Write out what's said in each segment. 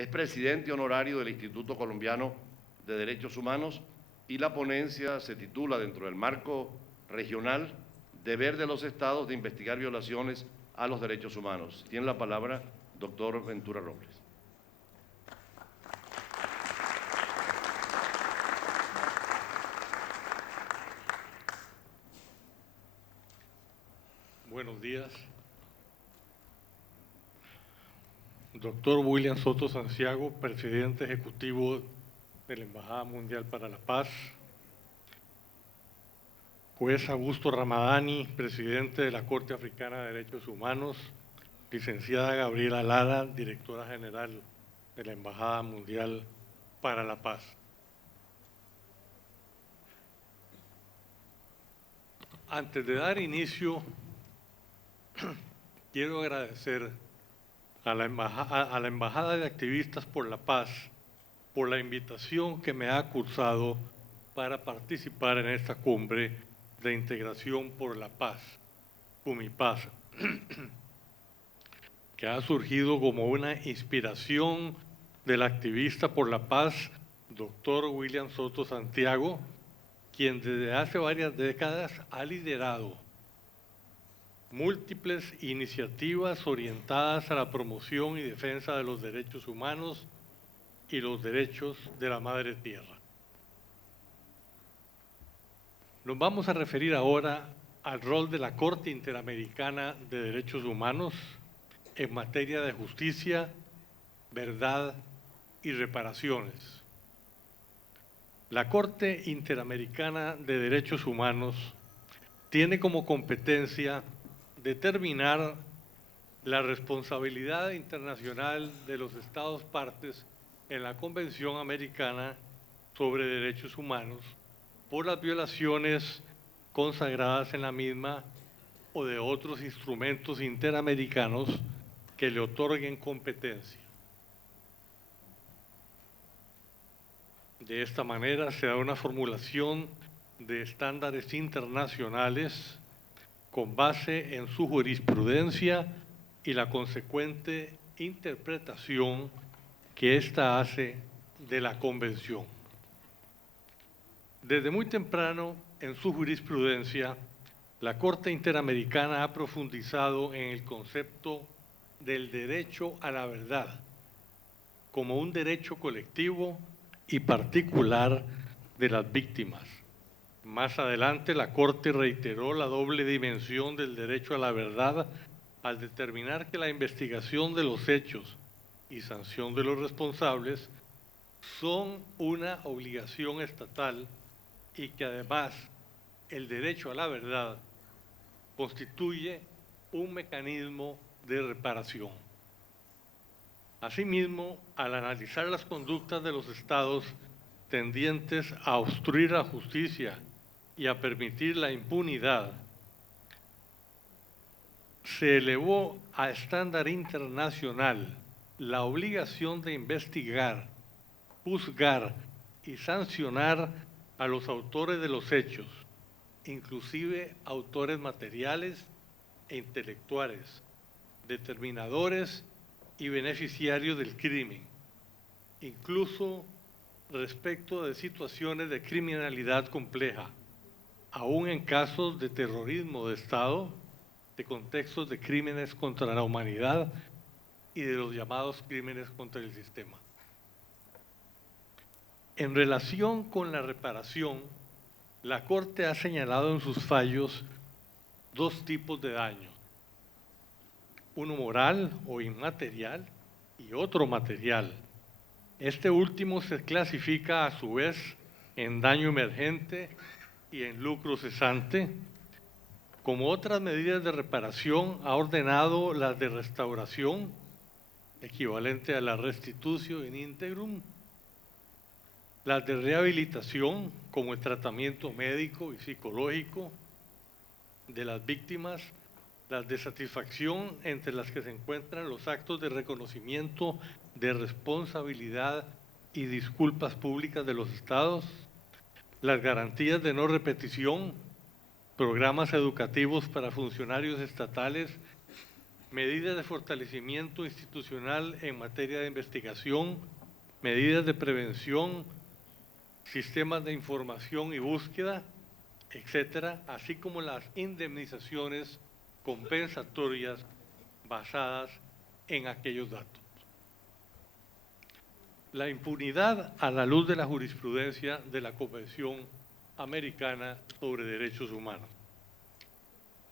es presidente honorario del Instituto Colombiano de Derechos Humanos y la ponencia se titula, dentro del marco regional, Deber de los Estados de investigar violaciones a los derechos humanos. Tiene la palabra doctor Ventura Robles. Buenos días. Doctor William Soto Santiago, presidente ejecutivo de la Embajada Mundial para la Paz. Juez Augusto Ramadani, presidente de la Corte Africana de Derechos Humanos. Licenciada Gabriela Lara, directora general de la Embajada Mundial para la Paz. Antes de dar inicio, quiero agradecer a la Embajada de Activistas por la Paz por la invitación que me ha cursado para participar en esta cumbre de integración por la paz, UMIPAZ, que ha surgido como una inspiración del activista por la paz, doctor William Soto Santiago, quien desde hace varias décadas ha liderado múltiples iniciativas orientadas a la promoción y defensa de los derechos humanos y los derechos de la Madre Tierra. Nos vamos a referir ahora al rol de la Corte Interamericana de Derechos Humanos en materia de justicia, verdad y reparaciones. La Corte Interamericana de Derechos Humanos tiene como competencia determinar la responsabilidad internacional de los Estados partes en la Convención Americana sobre Derechos Humanos por las violaciones consagradas en la misma o de otros instrumentos interamericanos que le otorguen competencia. De esta manera se da una formulación de estándares internacionales con base en su jurisprudencia y la consecuente interpretación que ésta hace de la Convención. Desde muy temprano, en su jurisprudencia, la Corte Interamericana ha profundizado en el concepto del derecho a la verdad como un derecho colectivo y particular de las víctimas. Más adelante, la Corte reiteró la doble dimensión del derecho a la verdad al determinar que la investigación de los hechos y sanción de los responsables son una obligación estatal y que además el derecho a la verdad constituye un mecanismo de reparación. Asimismo, al analizar las conductas de los estados tendientes a obstruir la justicia y a permitir la impunidad, se elevó a estándar internacional la obligación de investigar, juzgar y sancionar a los autores de los hechos, inclusive autores materiales e intelectuales, determinadores y beneficiarios del crimen, incluso respecto de situaciones de criminalidad compleja, aún en casos de terrorismo de Estado, de contextos de crímenes contra la humanidad y de los llamados crímenes contra el sistema. En relación con la reparación, la Corte ha señalado en sus fallos dos tipos de daño, uno moral o inmaterial y otro material. Este último se clasifica a su vez en daño emergente y en lucro cesante. Como otras medidas de reparación, ha ordenado las de restauración, equivalente a la restitutio in integrum, las de rehabilitación, como el tratamiento médico y psicológico de las víctimas, las de satisfacción, entre las que se encuentran los actos de reconocimiento de responsabilidad y disculpas públicas de los estados, las garantías de no repetición, programas educativos para funcionarios estatales medidas de fortalecimiento institucional en materia de investigación, medidas de prevención, sistemas de información y búsqueda, etcétera, así como las indemnizaciones compensatorias basadas en aquellos datos. La impunidad a la luz de la jurisprudencia de la Convención Americana sobre Derechos Humanos.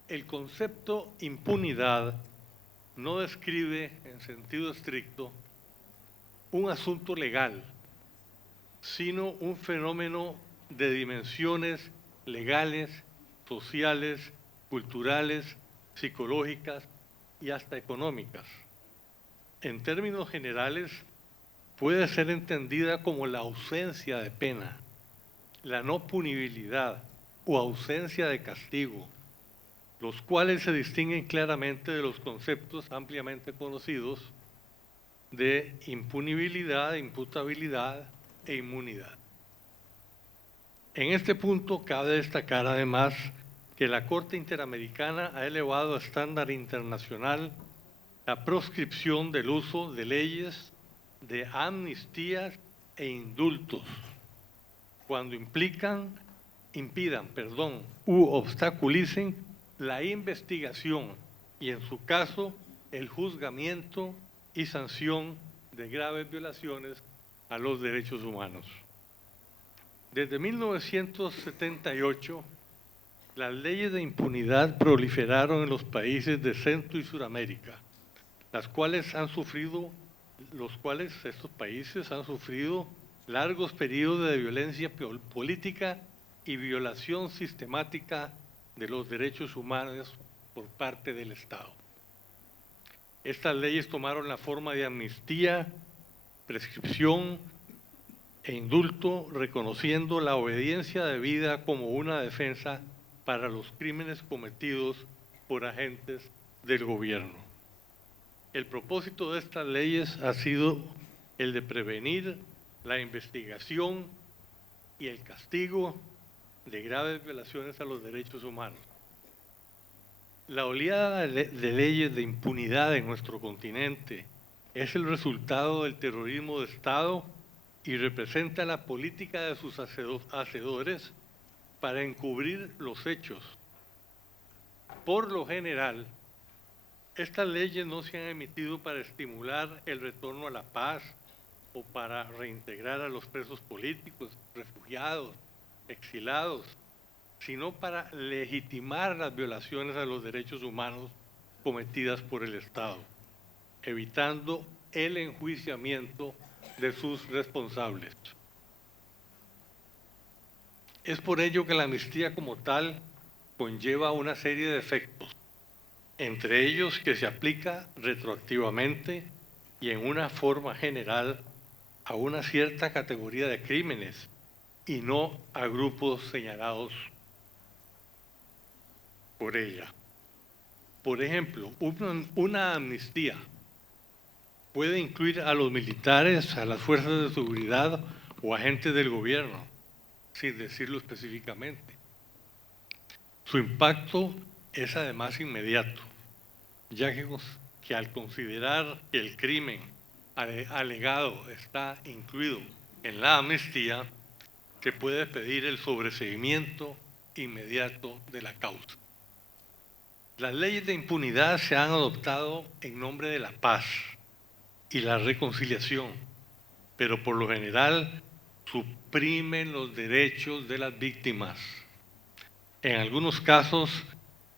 El concepto impunidad no describe en sentido estricto un asunto legal, sino un fenómeno de dimensiones legales, sociales, culturales, psicológicas y hasta económicas. En términos generales, puede ser entendida como la ausencia de pena, la no punibilidad o ausencia de castigo, los cuales se distinguen claramente de los conceptos ampliamente conocidos de impunibilidad, imputabilidad e inmunidad. En este punto cabe destacar además que la Corte Interamericana ha elevado a estándar internacional la proscripción del uso de leyes de amnistías e indultos cuando impidan u obstaculicen la investigación y, en su caso, el juzgamiento y sanción de graves violaciones a los derechos humanos. Desde 1978, las leyes de impunidad proliferaron en los países de Centro y Suramérica, los cuales estos países han sufrido largos periodos de violencia política y violación sistemática de los derechos humanos por parte del Estado. Estas leyes tomaron la forma de amnistía, prescripción e indulto, reconociendo la obediencia debida como una defensa para los crímenes cometidos por agentes del gobierno. El propósito de estas leyes ha sido el de prevenir la investigación y el castigo de graves violaciones a los derechos humanos. La oleada de leyes de impunidad en nuestro continente es el resultado del terrorismo de Estado y representa la política de sus hacedores para encubrir los hechos. Por lo general, estas leyes no se han emitido para estimular el retorno a la paz o para reintegrar a los presos políticos, refugiados, exilados, sino para legitimar las violaciones a los derechos humanos cometidas por el Estado, evitando el enjuiciamiento de sus responsables. Es por ello que la amnistía como tal conlleva una serie de efectos, entre ellos que se aplica retroactivamente y en una forma general a una cierta categoría de crímenes y no a grupos señalados por ella. Por ejemplo, una amnistía puede incluir a los militares, a las fuerzas de seguridad o agentes del gobierno, sin decirlo específicamente. Su impacto es además inmediato, ya que al considerar que el crimen alegado está incluido en la amnistía, se puede pedir el sobreseimiento inmediato de la causa. Las leyes de impunidad se han adoptado en nombre de la paz y la reconciliación, pero por lo general suprimen los derechos de las víctimas. En algunos casos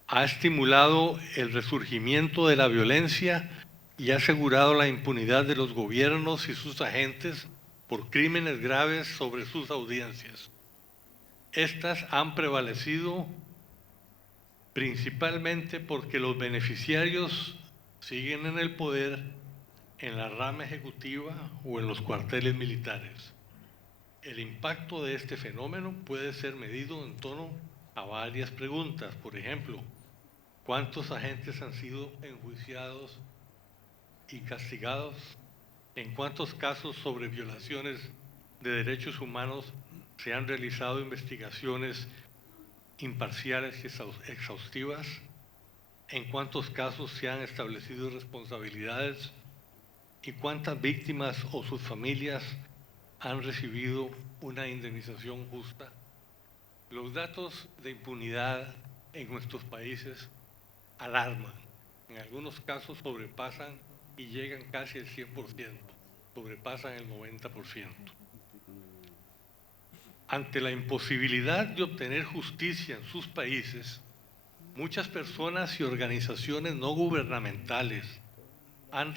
ha estimulado el resurgimiento de la violencia y ha asegurado la impunidad de los gobiernos y sus agentes por crímenes graves sobre sus audiencias. Estas han prevalecido principalmente porque los beneficiarios siguen en el poder en la rama ejecutiva o en los cuarteles militares. El impacto de este fenómeno puede ser medido en torno a varias preguntas. Por ejemplo, ¿cuántos agentes han sido enjuiciados y castigados? ¿En cuántos casos sobre violaciones de derechos humanos se han realizado investigaciones imparciales y exhaustivas? en cuántos casos se han establecido responsabilidades y cuántas víctimas o sus familias han recibido una indemnización justa. Los datos de impunidad en nuestros países alarman. En algunos casos sobrepasan y llegan casi al 100%, sobrepasan el 90%. Ante la imposibilidad de obtener justicia en sus países, muchas personas y organizaciones no gubernamentales han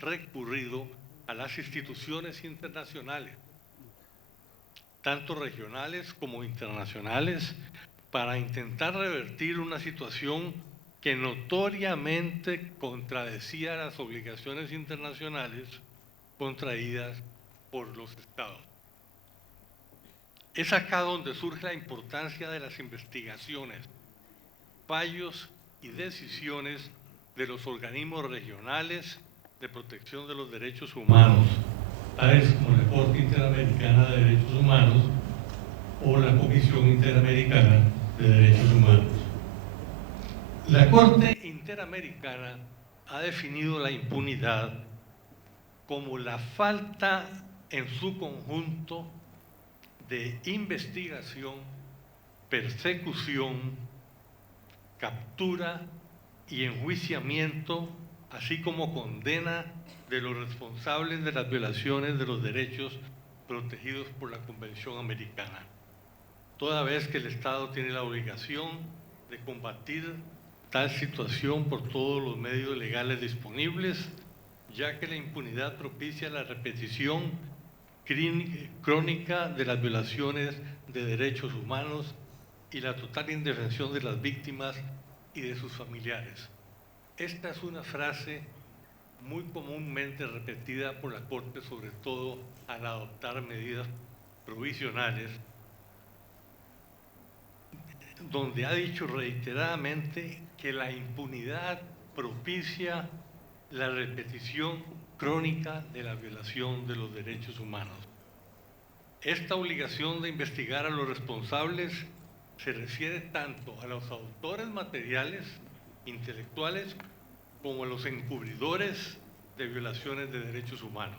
recurrido a las instituciones internacionales, tanto regionales como internacionales, para intentar revertir una situación que notoriamente contradecía las obligaciones internacionales contraídas por los Estados. Es acá donde surge la importancia de las investigaciones, fallos y decisiones de los organismos regionales de protección de los derechos humanos, tales como la Corte Interamericana de Derechos Humanos o la Comisión Interamericana de Derechos Humanos. La Corte Interamericana ha definido la impunidad como la falta en su conjunto de investigación, persecución, captura y enjuiciamiento, así como condena de los responsables de las violaciones de los derechos protegidos por la Convención Americana, toda vez que el Estado tiene la obligación de combatir tal situación por todos los medios legales disponibles, ya que la impunidad propicia la repetición crónica de las violaciones de derechos humanos y la total indefensión de las víctimas y de sus familiares. Esta es una frase muy comúnmente repetida por la Corte, sobre todo al adoptar medidas provisionales, donde ha dicho reiteradamente que la impunidad propicia la repetición crónica de la violación de los derechos humanos. Esta obligación de investigar a los responsables se refiere tanto a los autores materiales, intelectuales, como a los encubridores de violaciones de derechos humanos.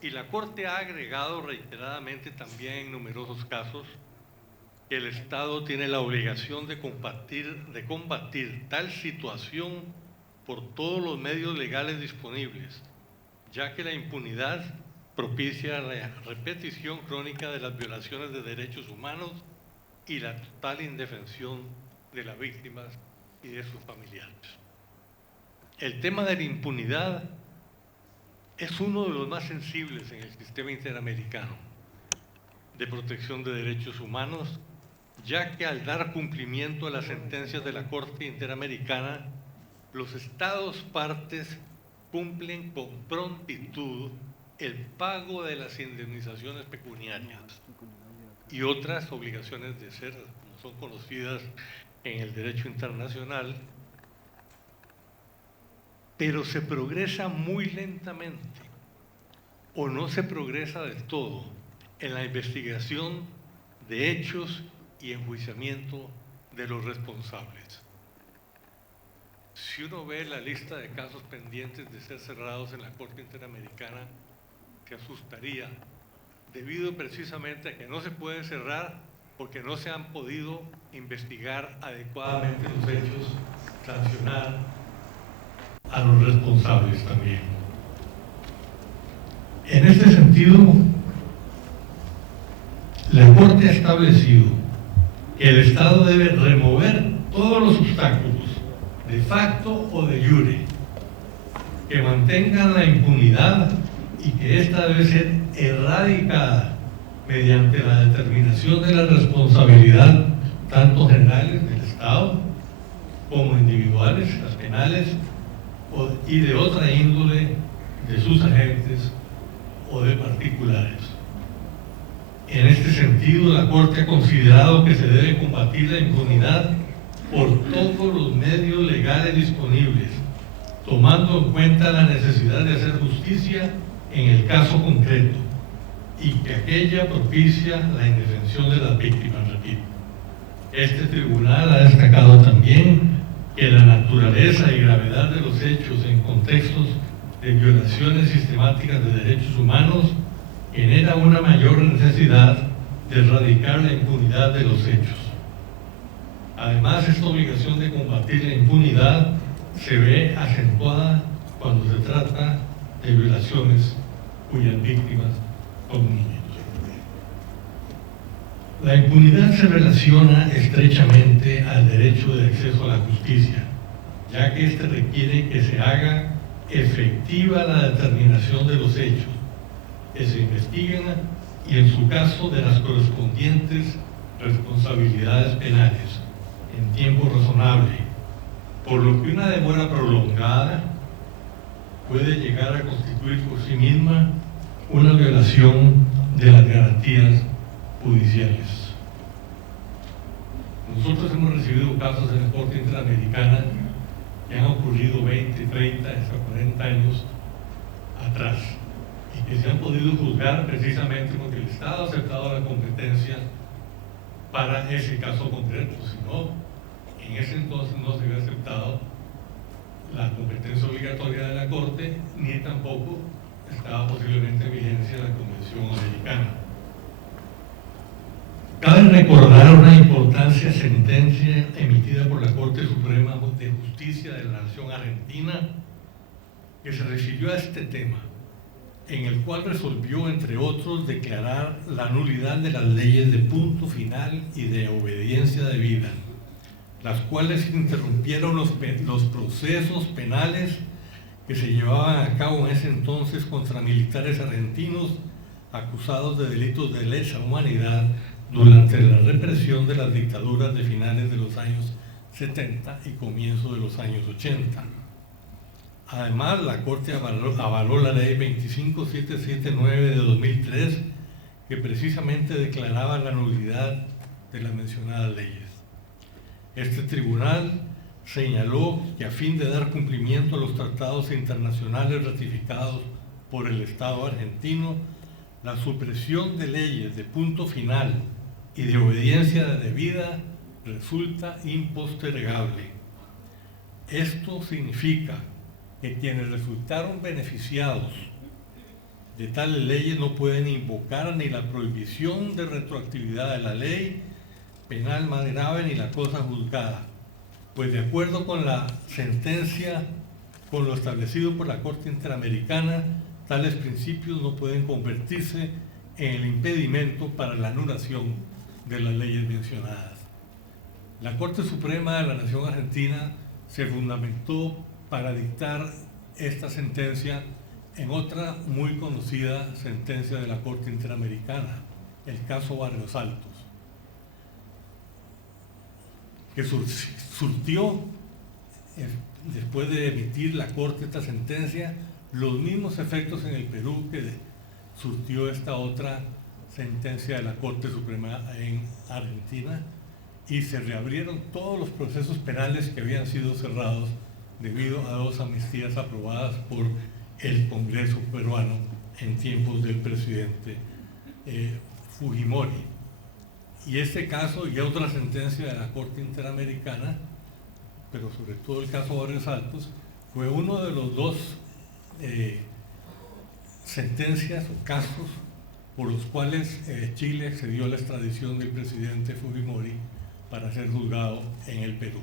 Y la Corte ha agregado reiteradamente también en numerosos casos que el Estado tiene la obligación de combatir tal situación por todos los medios legales disponibles, ya que la impunidad propicia la repetición crónica de las violaciones de derechos humanos y la total indefensión de las víctimas y de sus familiares. El tema de la impunidad es uno de los más sensibles en el sistema interamericano de protección de derechos humanos, ya que al dar cumplimiento a las sentencias de la Corte Interamericana, los Estados partes cumplen con prontitud el pago de las indemnizaciones pecuniarias y otras obligaciones de ser, como son conocidas en el derecho internacional, pero se progresa muy lentamente o no se progresa del todo en la investigación de hechos y enjuiciamiento de los responsables. Si uno ve la lista de casos pendientes de ser cerrados en la Corte Interamericana, se asustaría, debido precisamente a que no se puede cerrar porque no se han podido investigar adecuadamente los hechos, sancionar a los responsables también. En este sentido, la Corte ha establecido que el Estado debe remover todos los obstáculos, de facto o de jure, que mantengan la impunidad y que ésta debe ser erradicada mediante la determinación de la responsabilidad tanto generales del Estado como individuales, las penales y de otra índole de sus agentes o de particulares. En este sentido, la Corte ha considerado que se debe combatir la impunidad por todos los medios legales disponibles, tomando en cuenta la necesidad de hacer justicia en el caso concreto y que aquella propicia la indefensión de las víctimas, repito. Este tribunal ha destacado también que la naturaleza y gravedad de los hechos en contextos de violaciones sistemáticas de derechos humanos genera una mayor necesidad de erradicar la impunidad de los hechos. Además, esta obligación de combatir la impunidad se ve acentuada cuando se trata de violaciones cuyas víctimas son niños. La impunidad se relaciona estrechamente al derecho de acceso a la justicia, ya que éste requiere que se haga efectiva la determinación de los hechos, que se investiguen y, en su caso, de las correspondientes responsabilidades penales en tiempo razonable, por lo que una demora prolongada puede llegar a constituir por sí misma una violación de las garantías judiciales. Nosotros hemos recibido casos en la Corte Interamericana que han ocurrido 20, 30, hasta 40 años atrás y que se han podido juzgar precisamente porque el Estado ha aceptado la competencia para ese caso concreto. Si no, en ese entonces no se había aceptado la competencia obligatoria de la Corte, ni tampoco estaba posiblemente en vigencia la Convención Americana. Cabe recordar una importante sentencia emitida por la Corte Suprema de Justicia de la Nación Argentina que se refirió a este tema, en el cual resolvió, entre otros, declarar la nulidad de las leyes de punto final y de obediencia debida, las cuales interrumpieron los procesos penales que se llevaban a cabo en ese entonces contra militares argentinos acusados de delitos de lesa humanidad durante la represión de las dictaduras de finales de los años 70 y comienzo de los años 80. Además, la Corte avaló la Ley 25779 de 2003, que precisamente declaraba la nulidad de las mencionadas leyes. Este tribunal señaló que, a fin de dar cumplimiento a los tratados internacionales ratificados por el Estado argentino, la supresión de leyes de punto final y de obediencia debida resulta impostergable. Esto significa que quienes resultaron beneficiados de tales leyes no pueden invocar ni la prohibición de retroactividad de la ley penal más grave ni la cosa juzgada, pues de acuerdo con la sentencia, con lo establecido por la Corte Interamericana, tales principios no pueden convertirse en el impedimento para la anulación de las leyes mencionadas. La Corte Suprema de la Nación Argentina se fundamentó para dictar esta sentencia en otra muy conocida sentencia de la Corte Interamericana, el caso Barrios Altos, que surtió, después de emitir la Corte esta sentencia, los mismos efectos en el Perú que surtió esta otra sentencia de la Corte Suprema en Argentina, y se reabrieron todos los procesos penales que habían sido cerrados debido a 2 amnistías aprobadas por el Congreso peruano en tiempos del presidente Fujimori. Y este caso y otra sentencia de la Corte Interamericana, pero sobre todo el caso Barrios Altos, fue uno de los 2 sentencias o casos por los cuales Chile accedió a la extradición del presidente Fujimori para ser juzgado en el Perú.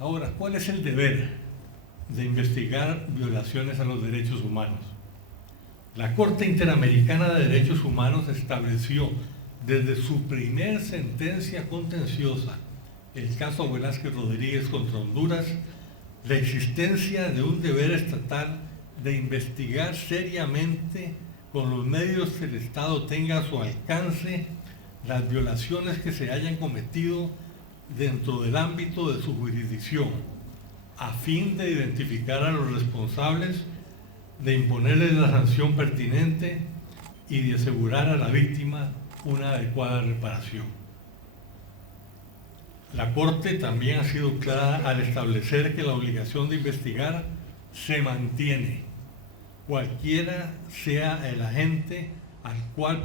Ahora, ¿cuál es el deber de investigar violaciones a los derechos humanos? La Corte Interamericana de Derechos Humanos estableció desde su primer sentencia contenciosa, el caso Velázquez Rodríguez contra Honduras, la existencia de un deber estatal de investigar seriamente, con los medios que el Estado tenga a su alcance, las violaciones que se hayan cometido dentro del ámbito de su jurisdicción, a fin de identificar a los responsables, de imponerles la sanción pertinente y de asegurar a la víctima una adecuada reparación. La Corte también ha sido clara al establecer que la obligación de investigar se mantiene, cualquiera sea el agente al cual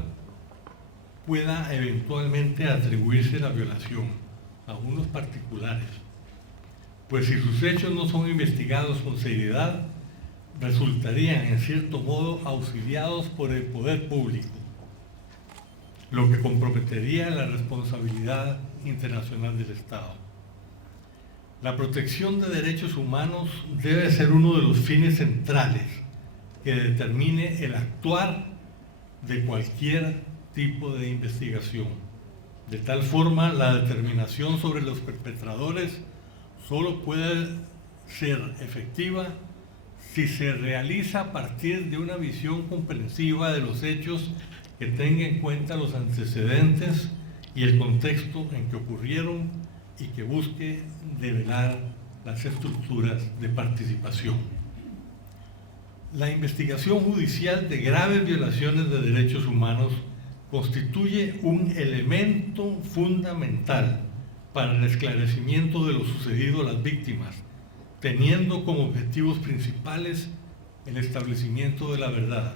pueda eventualmente atribuirse la violación. a unos particulares, pues si sus hechos no son investigados con seriedad, resultarían en cierto modo auxiliados por el poder público, lo que comprometería la responsabilidad internacional del Estado. La protección de derechos humanos debe ser uno de los fines centrales que determine el actuar de cualquier tipo de investigación. De tal forma, la determinación sobre los perpetradores solo puede ser efectiva si se realiza a partir de una visión comprensiva de los hechos que tenga en cuenta los antecedentes y el contexto en que ocurrieron y que busque develar las estructuras de participación. La investigación judicial de graves violaciones de derechos humanos constituye un elemento fundamental para el esclarecimiento de lo sucedido a las víctimas, teniendo como objetivos principales el establecimiento de la verdad,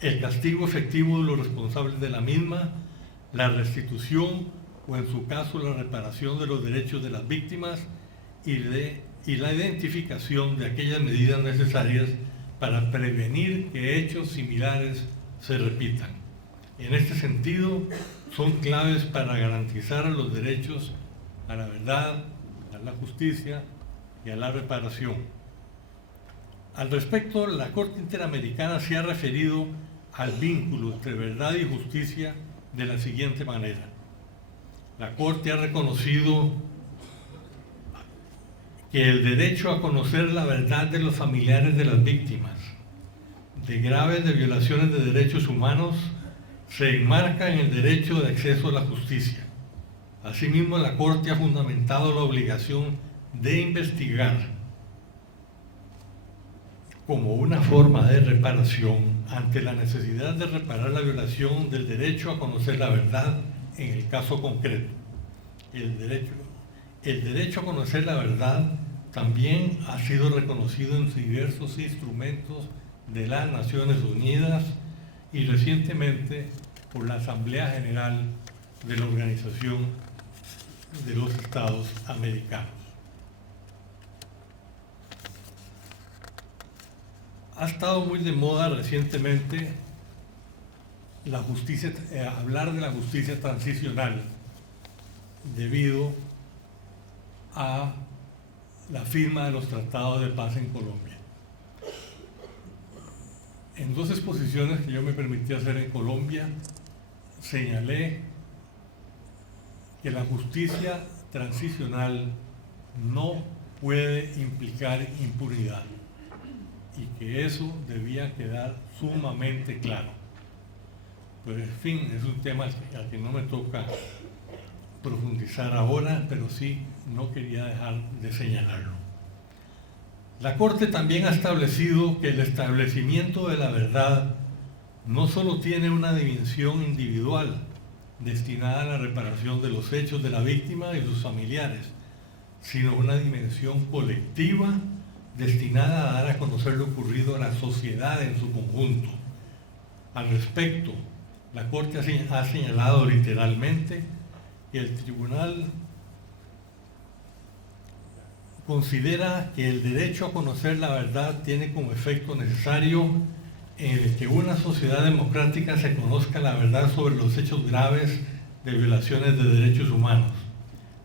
el castigo efectivo de los responsables de la misma, la restitución o en su caso la reparación de los derechos de las víctimas y la identificación de aquellas medidas necesarias para prevenir que hechos similares se repitan. En este sentido, son claves para garantizar los derechos a la verdad, a la justicia y a la reparación. Al respecto, la Corte Interamericana se ha referido al vínculo entre verdad y justicia de la siguiente manera. La Corte ha reconocido que el derecho a conocer la verdad de los familiares de las víctimas de graves violaciones de derechos humanos se enmarca en el derecho de acceso a la justicia. Asimismo, la Corte ha fundamentado la obligación de investigar como una forma de reparación ante la necesidad de reparar la violación del derecho a conocer la verdad en el caso concreto. El derecho a conocer la verdad también ha sido reconocido en diversos instrumentos de las Naciones Unidas y recientemente por la Asamblea General de la Organización de los Estados Americanos. Ha estado muy de moda recientemente la justicia, hablar de la justicia transicional debido a la firma de los tratados de paz en Colombia. En dos exposiciones que yo me permití hacer en Colombia, señalé que la justicia transicional no puede implicar impunidad y que eso debía quedar sumamente claro. Pues en fin, es un tema al que no me toca profundizar ahora, pero sí no quería dejar de señalarlo. La Corte también ha establecido que el establecimiento de la verdad no solo tiene una dimensión individual destinada a la reparación de los hechos de la víctima y sus familiares, sino una dimensión colectiva destinada a dar a conocer lo ocurrido a la sociedad en su conjunto. Al respecto, la Corte ha señalado literalmente que el Tribunal considera que el derecho a conocer la verdad tiene como efecto necesario en el que una sociedad democrática se conozca la verdad sobre los hechos graves de violaciones de derechos humanos.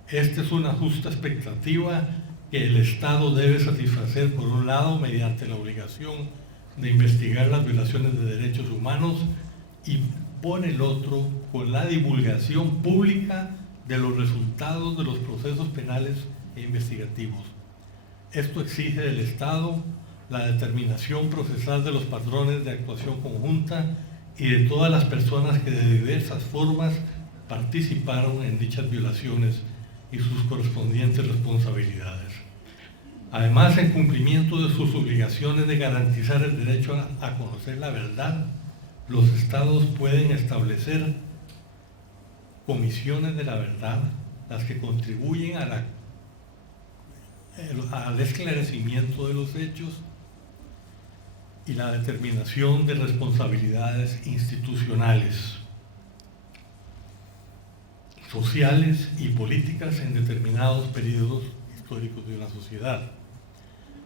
Esta es una justa expectativa que el Estado debe satisfacer, por un lado, mediante la obligación de investigar las violaciones de derechos humanos y por el otro, con la divulgación pública de los resultados de los procesos penales e investigativos. Esto exige del Estado la determinación procesal de los patrones de actuación conjunta y de todas las personas que de diversas formas participaron en dichas violaciones y sus correspondientes responsabilidades. Además, en cumplimiento de sus obligaciones de garantizar el derecho a conocer la verdad, los Estados pueden establecer comisiones de la verdad, las que contribuyen al esclarecimiento de los hechos y la determinación de responsabilidades institucionales. sociales y políticas en determinados periodos históricos de una sociedad.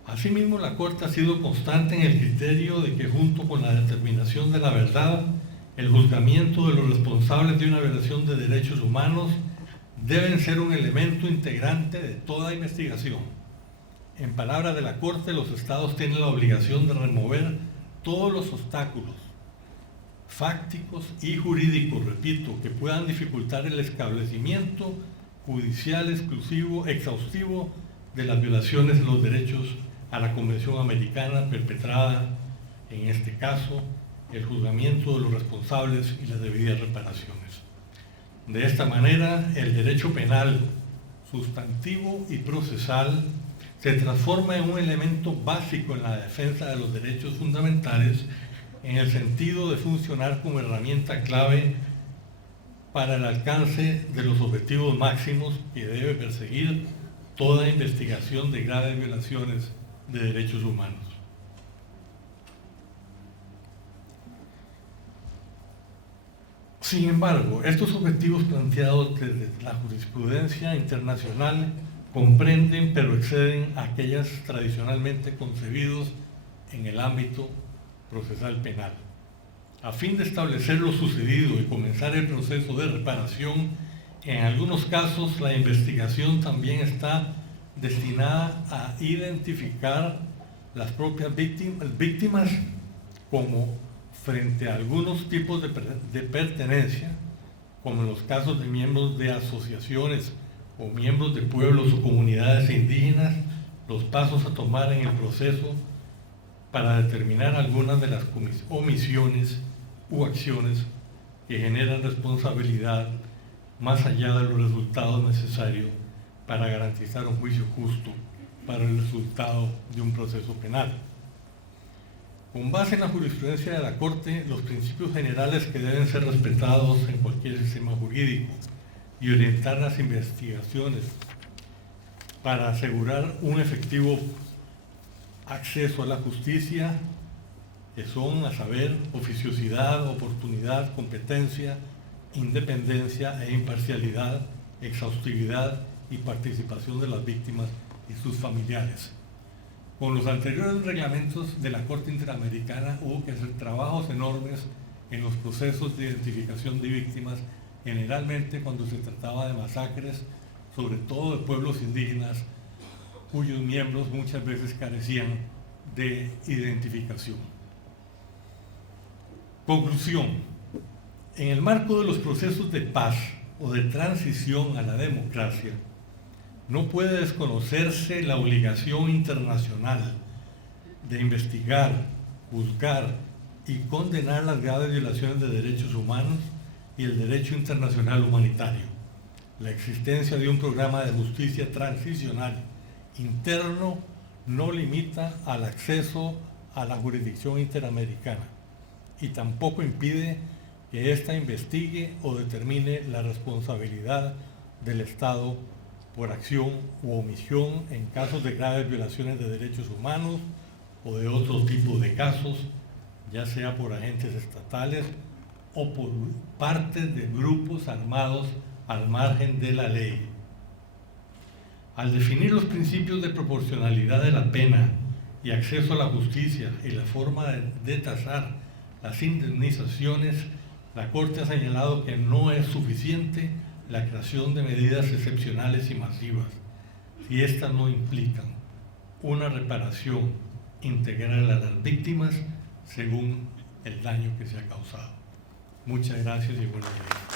Asimismo, la Corte ha sido constante en el criterio de que junto con la determinación de la verdad, el juzgamiento de los responsables de una violación de derechos humanos deben ser un elemento integrante de toda investigación. En palabras de la Corte, los Estados tienen la obligación de remover todos los obstáculos fácticos y jurídicos, repito, que puedan dificultar el establecimiento judicial exhaustivo de las violaciones de los derechos a la Convención Americana perpetrada, en este caso, el juzgamiento de los responsables y las debidas reparaciones. De esta manera, el derecho penal sustantivo y procesal se transforma en un elemento básico en la defensa de los derechos fundamentales, en el sentido de funcionar como herramienta clave para el alcance de los objetivos máximos que debe perseguir toda investigación de graves violaciones de derechos humanos. Sin embargo, estos objetivos planteados desde la jurisprudencia internacional comprenden pero exceden a aquellas tradicionalmente concebidos en el ámbito procesal penal. A fin de establecer lo sucedido y comenzar el proceso de reparación, en algunos casos la investigación también está destinada a identificar las propias víctimas como frente a algunos tipos de pertenencia, como en los casos de miembros de asociaciones o miembros de pueblos o comunidades indígenas, los pasos a tomar en el proceso para determinar algunas de las omisiones u acciones que generan responsabilidad más allá de los resultados necesarios para garantizar un juicio justo para el resultado de un proceso penal. Con base en la jurisprudencia de la Corte, los principios generales que deben ser respetados en cualquier sistema jurídico y orientar las investigaciones para asegurar un efectivo acceso a la justicia, que son, a saber, oficiosidad, oportunidad, competencia, independencia e imparcialidad, exhaustividad y participación de las víctimas y sus familiares. Con los anteriores reglamentos de la Corte Interamericana hubo que hacer trabajos enormes en los procesos de identificación de víctimas, generalmente cuando se trataba de masacres, sobre todo de pueblos indígenas, cuyos miembros muchas veces carecían de identificación. Conclusión: en el marco de los procesos de paz o de transición a la democracia, no puede desconocerse la obligación internacional de investigar, juzgar y condenar las graves violaciones de derechos humanos y el derecho internacional humanitario. La existencia de un programa de justicia transicional interno no limita al acceso a la jurisdicción interamericana y tampoco impide que ésta investigue o determine la responsabilidad del Estado por acción u omisión en casos de graves violaciones de derechos humanos o de otro tipo de casos, ya sea por agentes estatales o por parte de grupos armados al margen de la ley. Al definir los principios de proporcionalidad de la pena y acceso a la justicia y la forma de tasar las indemnizaciones, la Corte ha señalado que no es suficiente la creación de medidas excepcionales y masivas si éstas no implican una reparación integral a las víctimas según el daño que se ha causado. Muchas gracias y buenos días.